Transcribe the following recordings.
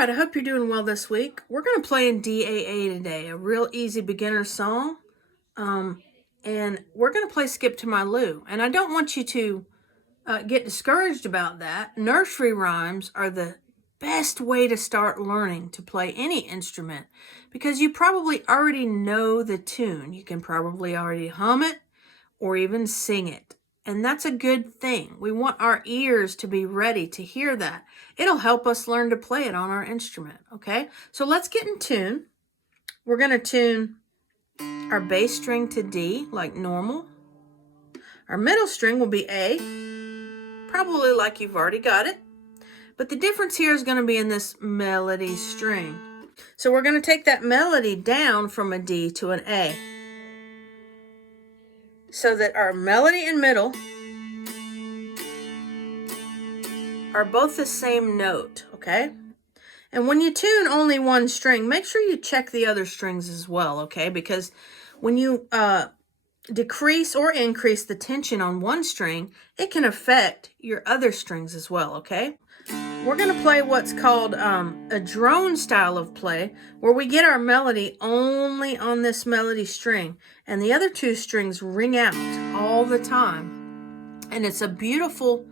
right, I hope you're doing well this week. We're going to play in DAA today, a real easy beginner song. And we're going to play Skip to My Lou. And I don't want you to get discouraged about that. Nursery rhymes are the best way to start learning to play any instrument because you probably already know the tune. You can probably already hum it or even sing it. And that's a good thing. We want our ears to be ready to hear that. It'll help us learn to play it on our instrument, okay? So let's get in tune. We're going to tune our bass string to D like normal. Our middle string will be A, probably like you've already got it. But the difference here is going to be in this melody string. So we're going to take that melody down from a D to an A, so that our melody and middle are both the same note, okay? And when you tune only one string, make sure you check the other strings as well, okay? Because when you decrease or increase the tension on one string, it can affect your other strings as well, okay? We're going to play what's called a drone style of play, where we get our melody only on this melody string, and the other two strings ring out all the time. And it's a beautiful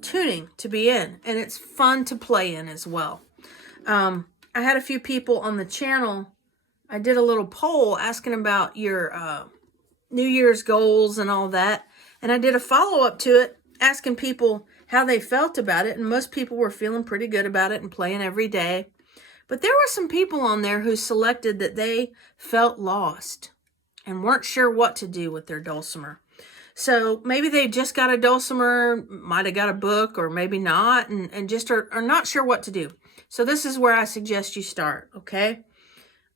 tuning to be in, and it's fun to play in as well. I had a few people on the channel. I did a little poll asking about your New Year's goals and all that, and I did a follow-up to it asking people how they felt about it, and most people were feeling pretty good about it and playing every day. But there were some people on there who selected that they felt lost and weren't sure what to do with their dulcimer. So maybe they just got a dulcimer, might have got a book, or maybe not, and just are not sure what to do. So this is where I suggest you start, okay?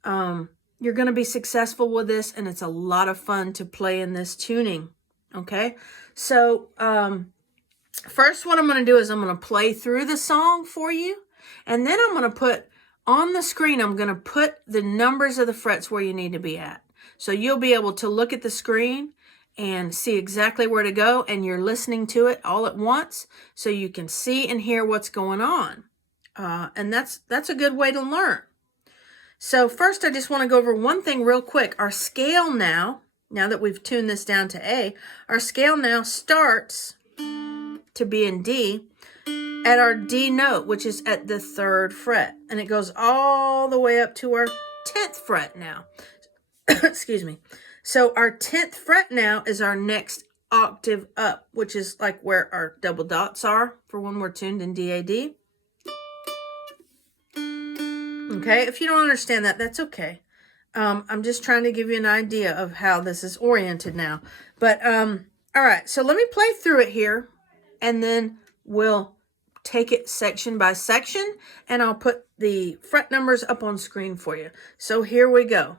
You're going to be successful with this, and it's a lot of fun to play in this tuning, okay? So first, what I'm going to do is I'm going to play through the song for you, and then I'm going to put on the screen, I'm going to put the numbers of the frets where you need to be at. So you'll be able to look at the screen and see exactly where to go, and you're listening to it all at once so you can see and hear what's going on. And that's a good way to learn. So first, I just want to go over one thing real quick. Our scale now that we've tuned this down to A, our scale now starts to be in D at our D note, which is at the 3rd fret. And it goes all the way up to our 10th fret now. Excuse me. So our 10th fret now is our next octave up, which is like where our double dots are for when we're tuned in DAD. Okay, if you don't understand that, that's okay. I'm just trying to give you an idea of how this is oriented now. But, all right, so let me play through it here, and then we'll take it section by section, and I'll put the fret numbers up on screen for you. So here we go.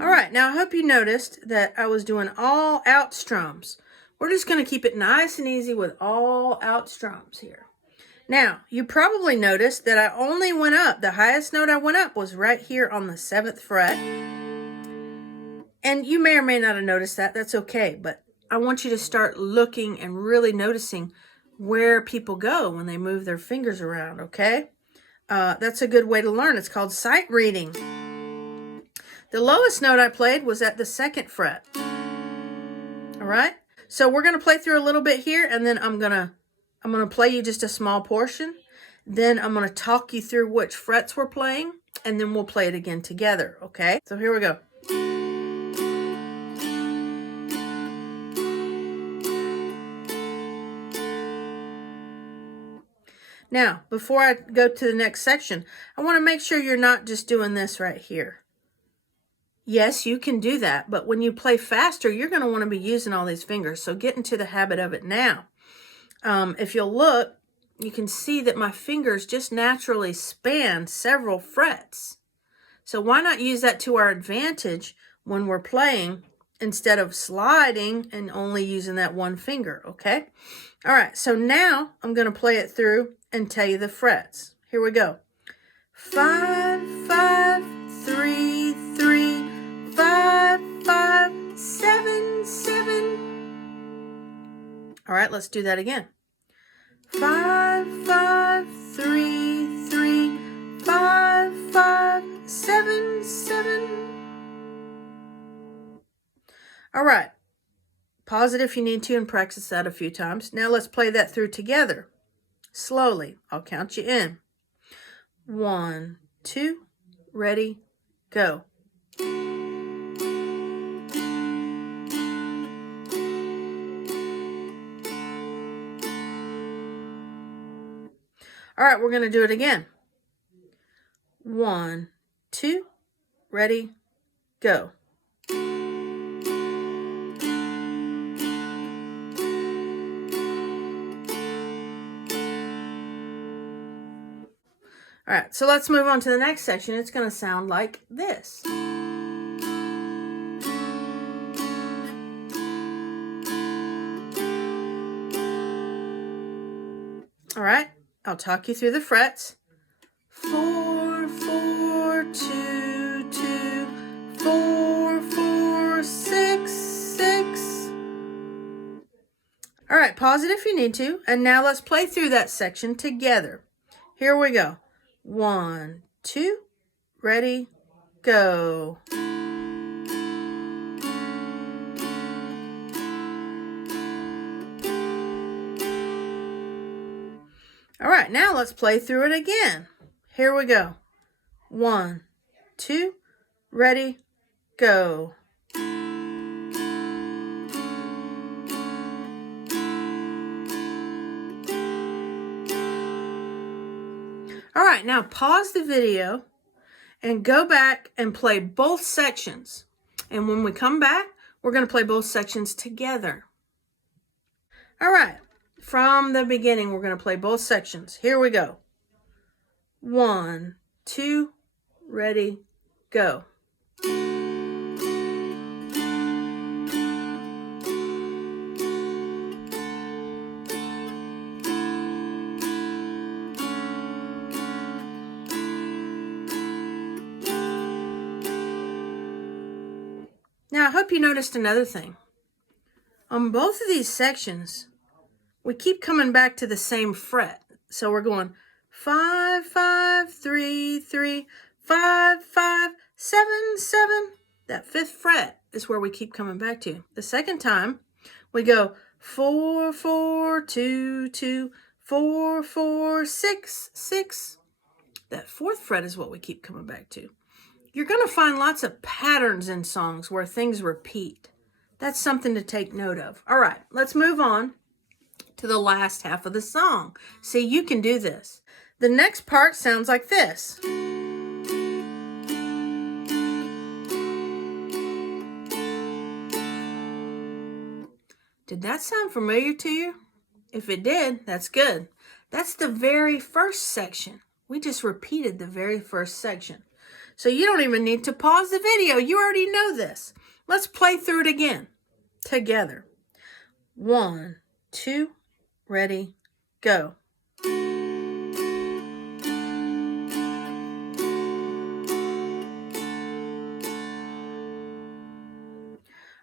All right, now I hope you noticed that I was doing all out strums. We're just going to keep it nice and easy with all out strums here. Now, you probably noticed that I only went up, the highest note I went up was right here on the 7th fret. And you may or may not have noticed that, that's okay, but I want you to start looking and really noticing where people go when they move their fingers around, okay? That's a good way to learn. It's called sight reading. The lowest note I played was at the 2nd fret. All right? So we're going to play through a little bit here, and then I'm going to play you just a small portion. Then I'm going to talk you through which frets we're playing, and then we'll play it again together, okay? So here we go. Now, before I go to the next section, I want to make sure you're not just doing this right here. Yes, you can do that, but when you play faster, you're going to want to be using all these fingers, so get into the habit of it now. If you'll look, you can see that my fingers just naturally span several frets. So why not use that to our advantage when we're playing instead of sliding and only using that one finger, okay? All right, so now I'm going to play it through and tell you the frets. Here we go. 5, 5, 3, 3, 5, 5, 7, 7. All right, let's do that again. 5, 5, 3, 3, 5, 5, 7, 7. All right, pause it if you need to and practice that a few times. Now let's play that through together. Slowly, I'll count you in. 1, 2, ready, go. All right, we're going to do it again. 1, 2, ready, go. All right, so let's move on to the next section. It's going to sound like this. All right, I'll talk you through the frets. 4, 4, 2, 2, 4, 4, 6, 6. All right, pause it if you need to. And now let's play through that section together. Here we go. 1, 2, ready, go. All right, now let's play through it again. Here we go. 1, 2, ready, go. All right, now pause the video and go back and play both sections. And when we come back, we're going to play both sections together. All right, from the beginning, we're going to play both sections. Here we go. 1, 2, ready, go. Now, I hope you noticed another thing. On both of these sections, we keep coming back to the same fret. So we're going 5, 5, 3, 3, 5, 5, 7, 7. That fifth fret is where we keep coming back to. The second time, we go 4, 4, 2, 2, 4, 4, 6, 6. That fourth fret is what we keep coming back to. You're going to find lots of patterns in songs where things repeat. That's something to take note of. All right, let's move on to the last half of the song. See, you can do this. The next part sounds like this. Did that sound familiar to you? If it did, that's good. That's the very first section. We just repeated the very first section. So you don't even need to pause the video. You already know this. Let's play through it again together. 1, 2, ready, go.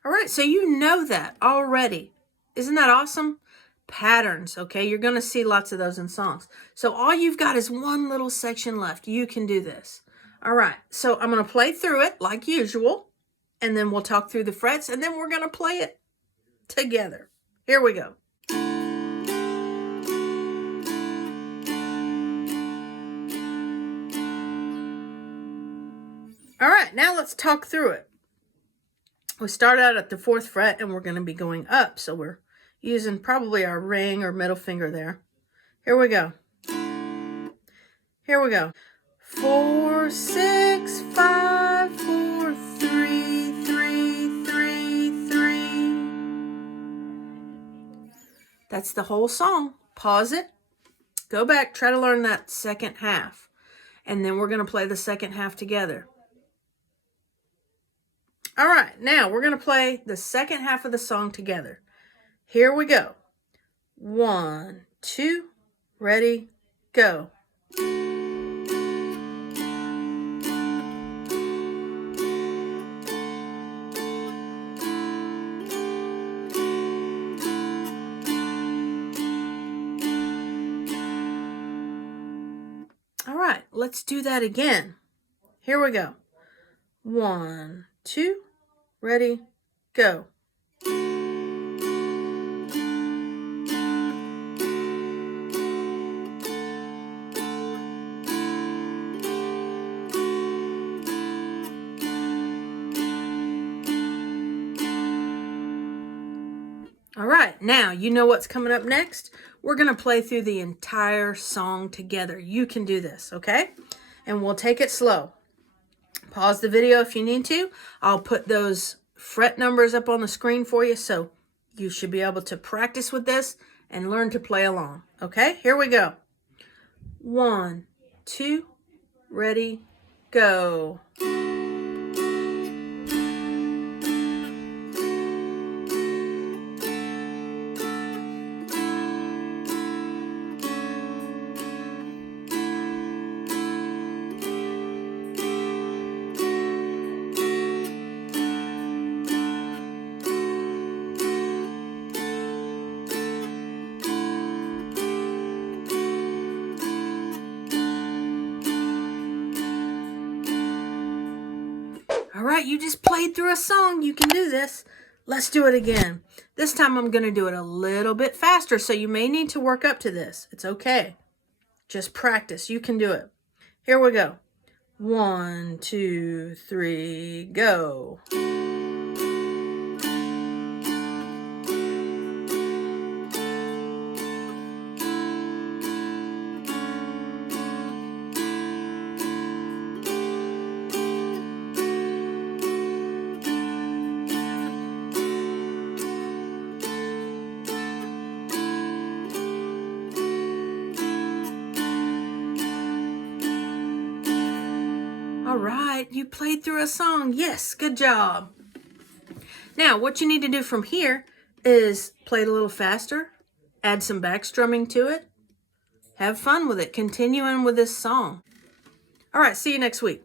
All right, so you know that already. Isn't that awesome? Patterns, okay? You're going to see lots of those in songs. So all you've got is one little section left. You can do this. All right, so I'm going to play through it like usual, and then we'll talk through the frets, and then we're going to play it together. Here we go. All right, now let's talk through it. We start out at the 4th fret, and we're going to be going up, so we're using probably our ring or middle finger there. Here we go. Here we go. 4, 6, 5, 4, 3, 3, 3, 3. That's the whole song. Pause it. Go back. Try to learn that second half. And then we're going to play the second half together. All right, now we're going to play the second half of the song together. Here we go. 1, 2, ready, go. All right, let's do that again. Here we go. 1, 2, ready, go. All right, now you know what's coming up next. We're going to play through the entire song together. You can do this, okay? And we'll take it slow. Pause the video if you need to. I'll put those fret numbers up on the screen for you, so you should be able to practice with this and learn to play along. Okay, here we go. 1, 2, ready, go. All right, you just played through a song. You can do this. Let's do it again. This time I'm going to do it a little bit faster, so you may need to work up to this. It's okay. Just practice. You can do it. Here we go. 1, 2, 3, go. All right, you played through a song. Yes, good job. Now, what you need to do from here is play it a little faster, add some back strumming to it. Have fun with it. Continuing with this song. All right, see you next week.